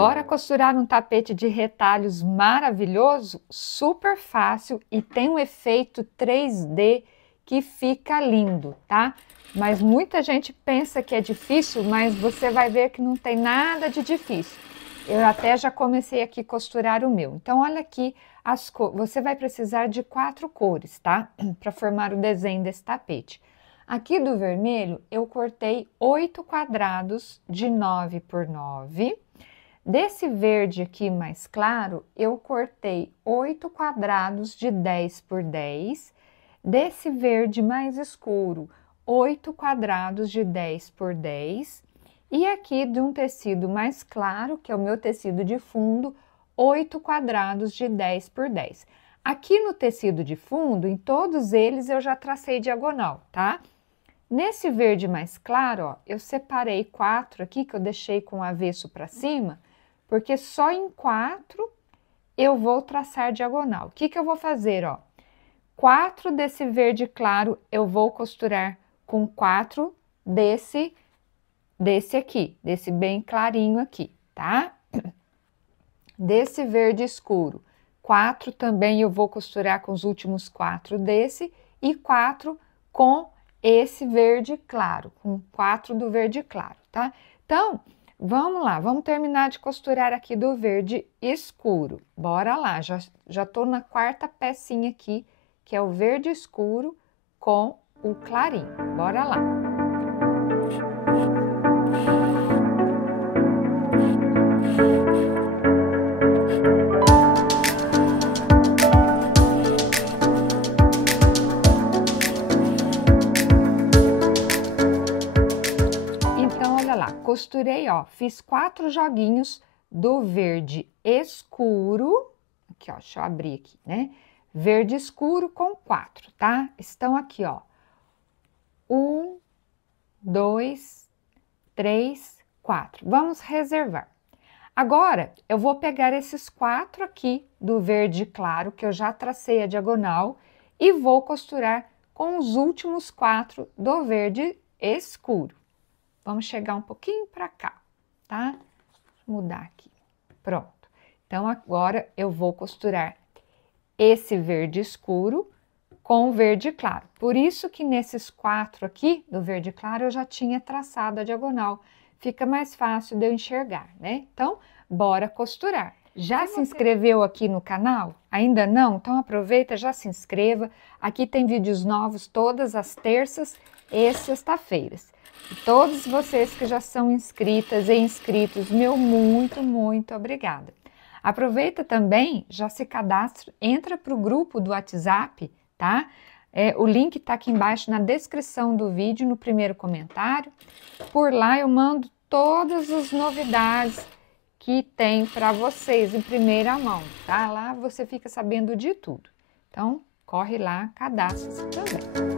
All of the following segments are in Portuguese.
Bora costurar um tapete de retalhos maravilhoso, super fácil e tem um efeito 3D que fica lindo, tá? Mas muita gente pensa que é difícil, mas você vai ver que não tem nada de difícil. Eu até já comecei aqui a costurar o meu. Então, olha aqui as cores. Você vai precisar de 4 cores, tá? Para formar o desenho desse tapete. Aqui do vermelho, eu cortei 8 quadrados de 9 por 9. Desse verde aqui mais claro, eu cortei 8 quadrados de 10 por 10. Desse verde mais escuro, 8 quadrados de 10 por 10. E aqui de um tecido mais claro, que é o meu tecido de fundo, 8 quadrados de 10 por 10. Aqui no tecido de fundo, em todos eles, eu já tracei diagonal, tá? Nesse verde mais claro, ó, eu separei 4 aqui, que eu deixei com o avesso para cima, porque só em 4 eu vou traçar diagonal. O que que eu vou fazer, ó? 4 desse verde claro eu vou costurar com 4 desse aqui, desse bem clarinho aqui, tá? Desse verde escuro, 4 também eu vou costurar com os últimos 4 desse e 4 com esse verde claro, com 4 do verde claro, tá? Então, vamos lá, vamos terminar de costurar aqui do verde escuro. Bora lá, já tô na 4ª pecinha aqui, que é o verde escuro com o clarinho. Bora lá. Então, olha lá, costurei, ó, fiz 4 joguinhos do verde escuro. Aqui, ó, deixa eu abrir aqui, né? Verde escuro com 4, tá? Estão aqui, ó. 1, 2, 3, 4. Vamos reservar. Agora, eu vou pegar esses 4 aqui do verde claro, que eu já tracei a diagonal, e vou costurar com os últimos 4 do verde escuro. Vamos chegar um pouquinho para cá, tá? Vou mudar aqui. Pronto. Então, agora eu vou costurar esse verde escuro com o verde claro. Por isso que nesses 4 aqui do verde claro eu já tinha traçado a diagonal. Fica mais fácil de eu enxergar, né? Então, bora costurar. Já se inscreveu aqui no canal? Ainda não? Então aproveita, já se inscreva. Aqui tem vídeos novos todas as terças e sexta-feiras. E todos vocês que já são inscritas e inscritos, meu muito obrigada. Aproveita também, já se cadastra, entra para o grupo do WhatsApp, tá? O link tá aqui embaixo na descrição do vídeo, no primeiro comentário. Por lá eu mando todas as novidades que tem para vocês em primeira mão, tá? Lá você fica sabendo de tudo. Então, corre lá, cadastra-se também.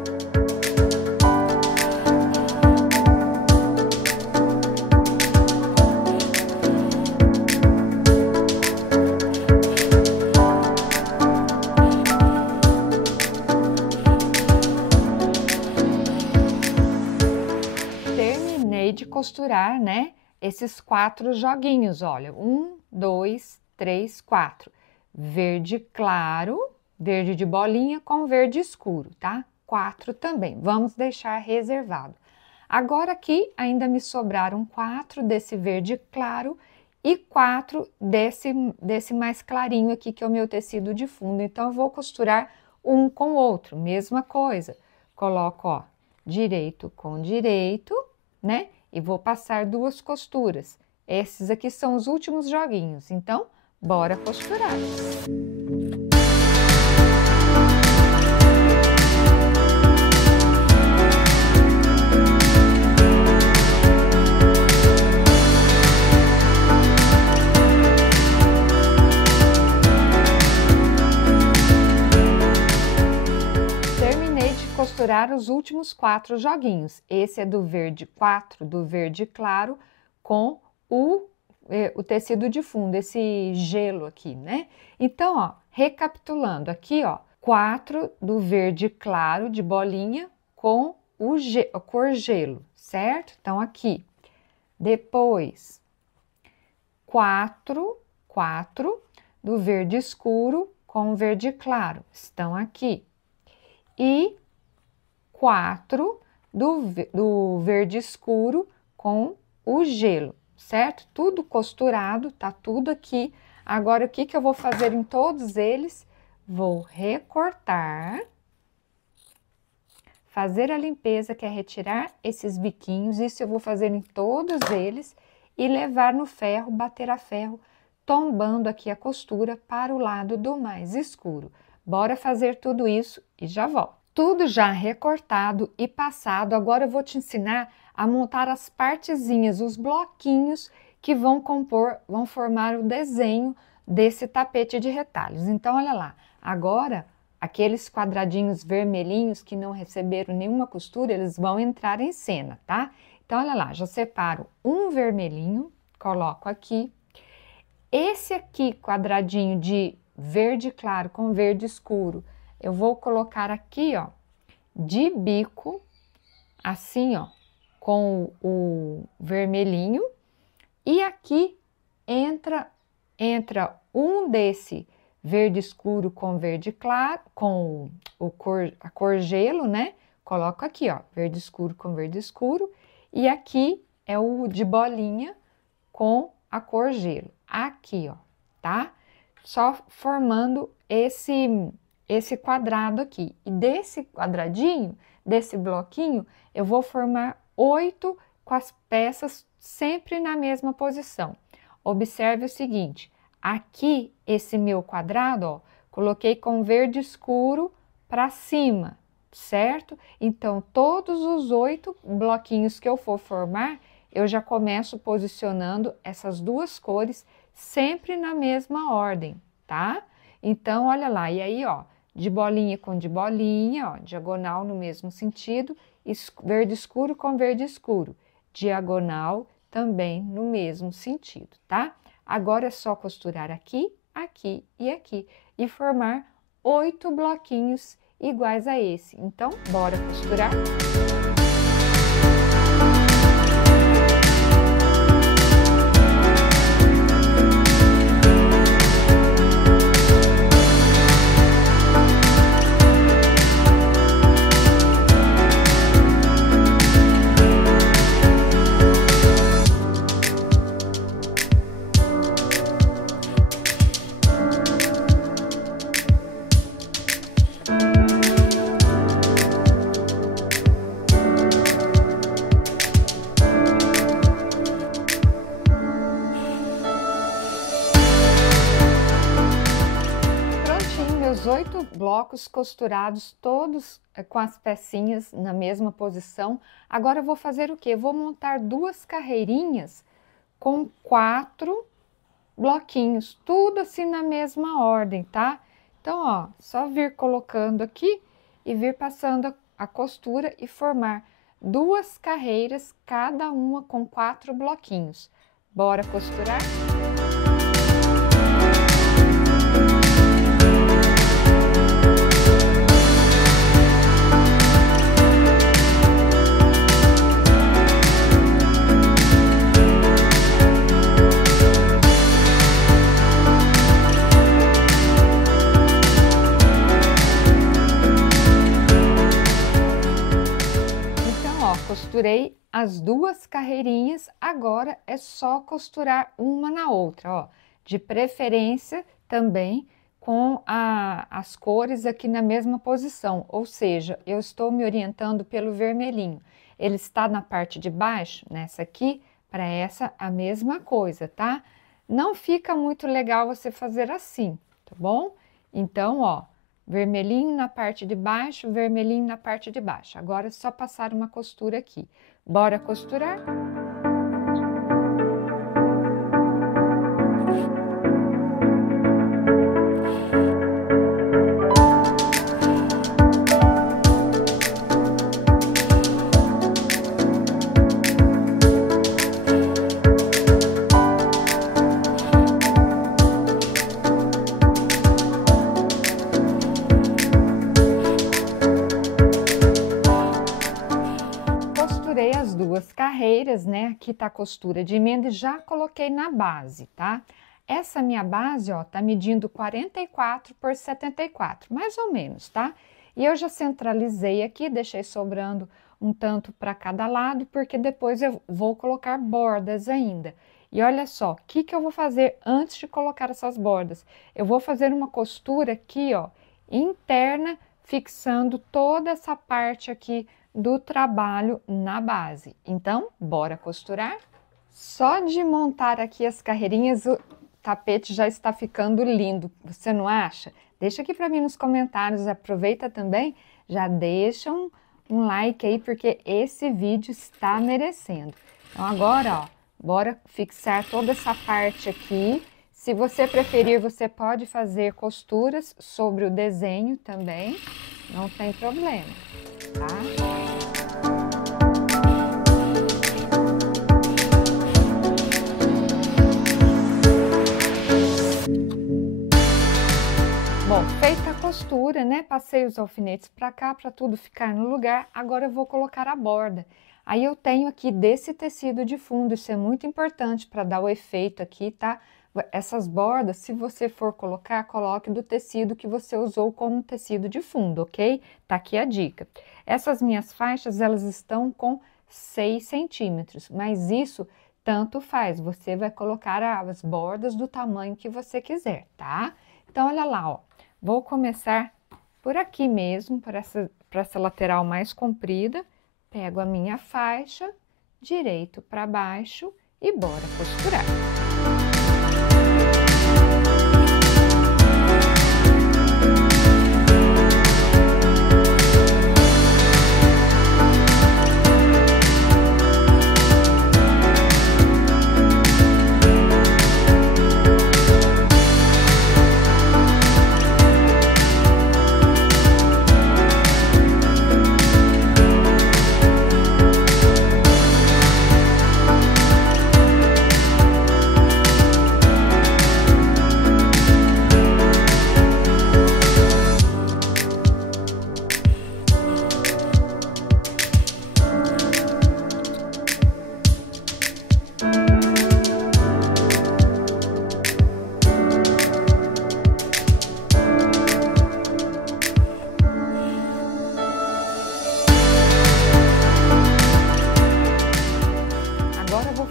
De costurar, né, esses 4 joguinhos, olha, 1, 2, 3, 4, verde claro, verde de bolinha com verde escuro, tá? 4 também, vamos deixar reservado. Agora aqui ainda me sobraram 4 desse verde claro e 4 desse mais clarinho aqui, que é o meu tecido de fundo, então eu vou costurar um com o outro, mesma coisa, coloco, ó, direito com direito, né? E vou passar 2 costuras. Esses aqui são os últimos joguinhos, então, bora costurar. Costurar os últimos 4 joguinhos. Esse é do verde 4, do verde claro, com o tecido de fundo, esse gelo aqui, né? Então, ó, recapitulando, aqui, ó, 4 do verde claro, de bolinha, com a cor gelo, certo? Então, aqui. Depois, 4 do verde escuro com o verde claro, estão aqui. E 4 do verde escuro com o gelo, certo? Tudo costurado, tá tudo aqui. Agora, o que que eu vou fazer em todos eles? Vou recortar, fazer a limpeza, que é retirar esses biquinhos. Isso eu vou fazer em todos eles e levar no ferro, bater a ferro, tombando aqui a costura para o lado do mais escuro. Bora fazer tudo isso e já volto. Tudo já recortado e passado, agora eu vou te ensinar a montar as partezinhas, os bloquinhos que vão formar o desenho desse tapete de retalhos. Então, olha lá, agora aqueles quadradinhos vermelhinhos que não receberam nenhuma costura, eles vão entrar em cena, tá? Então, olha lá, já separo um vermelhinho, coloco aqui. Esse aqui, quadradinho de verde claro com verde escuro, eu vou colocar aqui, ó, de bico, assim, ó, com o vermelhinho. E aqui entra um desse verde escuro com verde claro, com a cor gelo, né? Coloco aqui, ó, verde escuro com verde escuro. E aqui é o de bolinha com a cor gelo. Aqui, ó, tá? Só formando esse quadrado aqui. E desse quadradinho, desse bloquinho, eu vou formar 8 com as peças sempre na mesma posição. Observe o seguinte, aqui esse meu quadrado, ó, coloquei com verde escuro para cima, certo? Então, todos os 8 bloquinhos que eu for formar, eu já começo posicionando essas duas cores sempre na mesma ordem, tá? Então, olha lá, e aí, ó, de bolinha com de bolinha, ó, diagonal no mesmo sentido, verde escuro com verde escuro, diagonal também no mesmo sentido, tá? Agora é só costurar aqui, aqui e aqui e formar 8 bloquinhos iguais a esse. Então, bora costurar? Os 8 blocos costurados, todos com as pecinhas na mesma posição. Agora eu vou fazer o quê? Eu vou montar 2 carreirinhas com 4 bloquinhos, tudo assim na mesma ordem, tá? Então, ó, só vir colocando aqui e vir passando a costura e formar 2 carreiras, cada uma com 4 bloquinhos. Bora costurar? Costurei as 2 carreirinhas, agora é só costurar uma na outra, ó. De preferência também com as cores aqui na mesma posição, ou seja, eu estou me orientando pelo vermelhinho. Ele está na parte de baixo, nessa aqui, para essa a mesma coisa, tá? Não fica muito legal você fazer assim, tá bom? Então, ó, vermelhinho na parte de baixo, vermelhinho na parte de baixo. Agora é só passar uma costura aqui. Bora costurar? carreiras, né? Aqui tá a costura de emenda e já coloquei na base, tá? Essa minha base, ó, tá medindo 44 por 74, mais ou menos, tá? E eu já centralizei aqui, deixei sobrando um tanto para cada lado, porque depois eu vou colocar bordas ainda. E olha só, o que eu vou fazer antes de colocar essas bordas? Eu vou fazer uma costura aqui, ó, interna, fixando toda essa parte aqui do trabalho na base. Então, bora costurar? Só de montar aqui as carreirinhas, o tapete já está ficando lindo, você não acha? Deixa aqui para mim nos comentários, aproveita também, já deixa um like aí, porque esse vídeo está merecendo. Então agora, ó, bora fixar toda essa parte aqui. Se você preferir, você pode fazer costuras sobre o desenho também, não tem problema, tá? Bom, feita a costura, né? Passei os alfinetes para cá, para tudo ficar no lugar. Agora eu vou colocar a borda. Aí eu tenho aqui desse tecido de fundo, isso é muito importante para dar o efeito aqui, tá? Essas bordas, se você for colocar, coloque do tecido que você usou como tecido de fundo, ok? Tá aqui a dica. Essas minhas faixas, elas estão com 6 centímetros, mas isso tanto faz, você vai colocar as bordas do tamanho que você quiser, tá? Então, olha lá, ó. Vou começar por aqui mesmo, por essa lateral mais comprida. Pego a minha faixa, direito para baixo e bora costurar.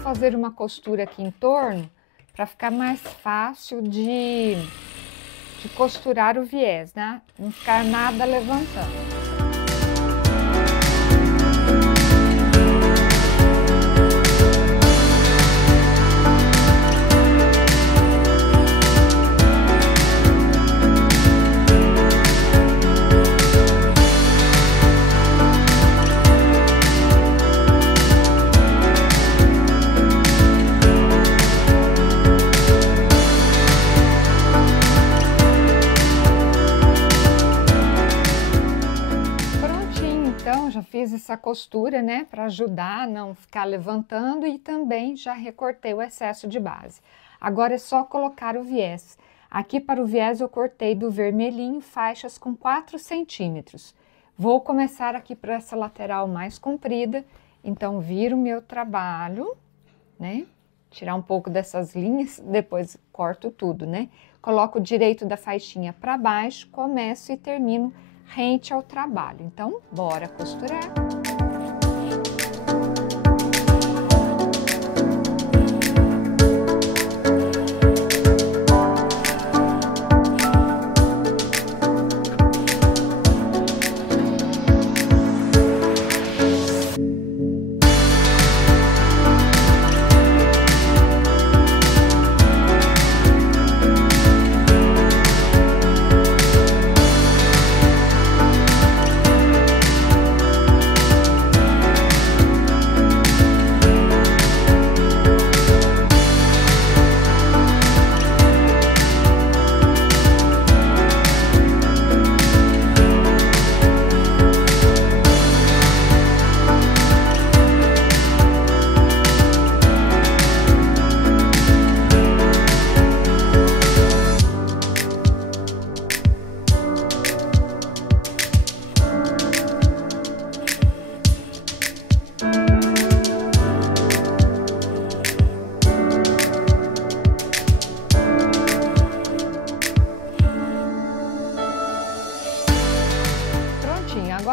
Fazer uma costura aqui em torno para ficar mais fácil de costurar o viés, né? Não ficar nada levantando. Fiz essa costura, né, para ajudar a não ficar levantando e também já recortei o excesso de base. Agora é só colocar o viés. Aqui para o viés eu cortei do vermelhinho faixas com 4 centímetros. Vou começar aqui para essa lateral mais comprida, então viro o meu trabalho, né, tirar um pouco dessas linhas, depois corto tudo, né. Coloco o direito da faixinha para baixo, começo e termino rente ao trabalho. Então, bora costurar.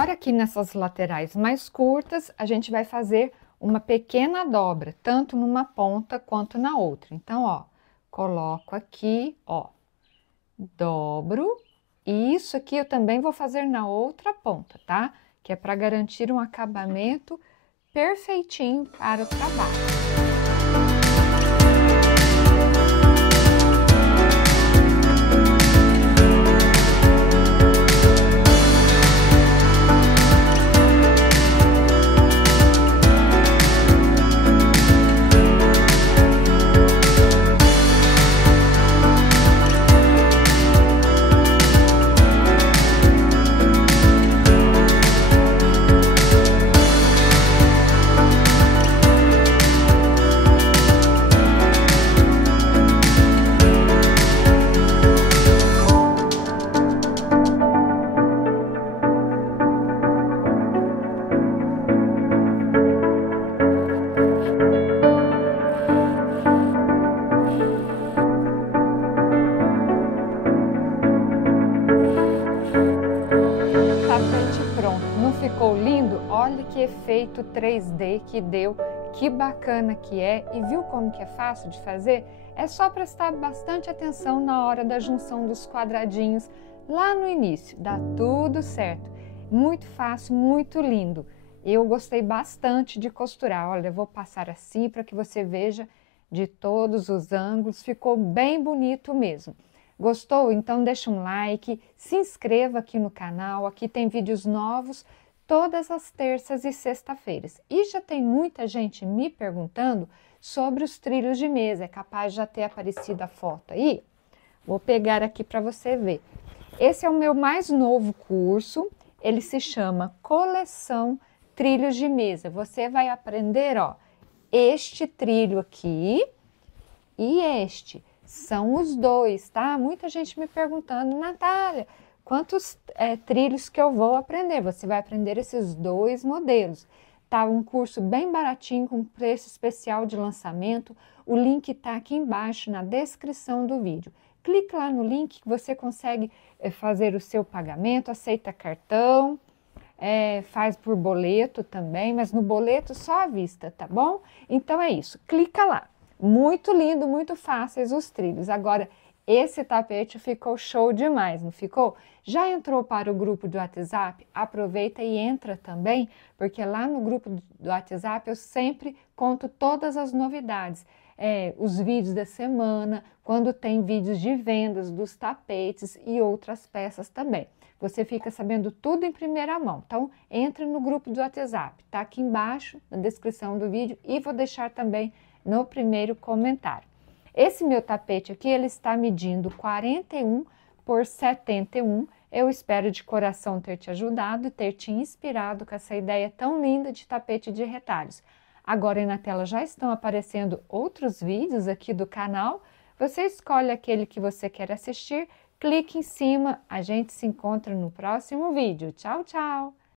Agora aqui nessas laterais mais curtas, a gente vai fazer uma pequena dobra, tanto numa ponta quanto na outra. Então, ó, coloco aqui, ó, dobro, e isso aqui eu também vou fazer na outra ponta, tá? Que é para garantir um acabamento perfeitinho para o trabalho. Pronto, não ficou lindo? Olha que efeito 3D que deu, que bacana que é, e viu como que é fácil de fazer? É só prestar bastante atenção na hora da junção dos quadradinhos lá no início, dá tudo certo. Muito fácil, muito lindo. Eu gostei bastante de costurar. Olha, eu vou passar assim para que você veja de todos os ângulos, ficou bem bonito mesmo. Gostou? Então deixa um like, se inscreva aqui no canal, aqui tem vídeos novos todas as terças e sexta-feiras. E já tem muita gente me perguntando sobre os trilhos de mesa, é capaz de já ter aparecido a foto aí? Vou pegar aqui para você ver. Esse é o meu mais novo curso, ele se chama Coleção Trilhos de Mesa. Você vai aprender, ó, este trilho aqui e este. São os dois, tá? Muita gente me perguntando, Natália, quantos trilhos que eu vou aprender? Você vai aprender esses dois modelos. Tá um curso bem baratinho, com preço especial de lançamento. O link tá aqui embaixo na descrição do vídeo. Clique lá no link que você consegue fazer o seu pagamento, aceita cartão, faz por boleto também, mas no boleto só à vista, tá bom? Então é isso, clica lá. Muito lindo, muito fáceis os trilhos. Agora, esse tapete ficou show demais, não ficou? Já entrou para o grupo do WhatsApp? Aproveita e entra também, porque lá no grupo do WhatsApp eu sempre conto todas as novidades. Os vídeos da semana, quando tem vídeos de vendas dos tapetes e outras peças também. Você fica sabendo tudo em primeira mão. Então, entre no grupo do WhatsApp, tá aqui embaixo na descrição do vídeo e vou deixar também no primeiro comentário. Esse meu tapete aqui, ele está medindo 41 por 71. Eu espero de coração ter te ajudado e ter te inspirado com essa ideia tão linda de tapete de retalhos. Agora aí na tela já estão aparecendo outros vídeos aqui do canal. Você escolhe aquele que você quer assistir, clique em cima, a gente se encontra no próximo vídeo. Tchau, tchau!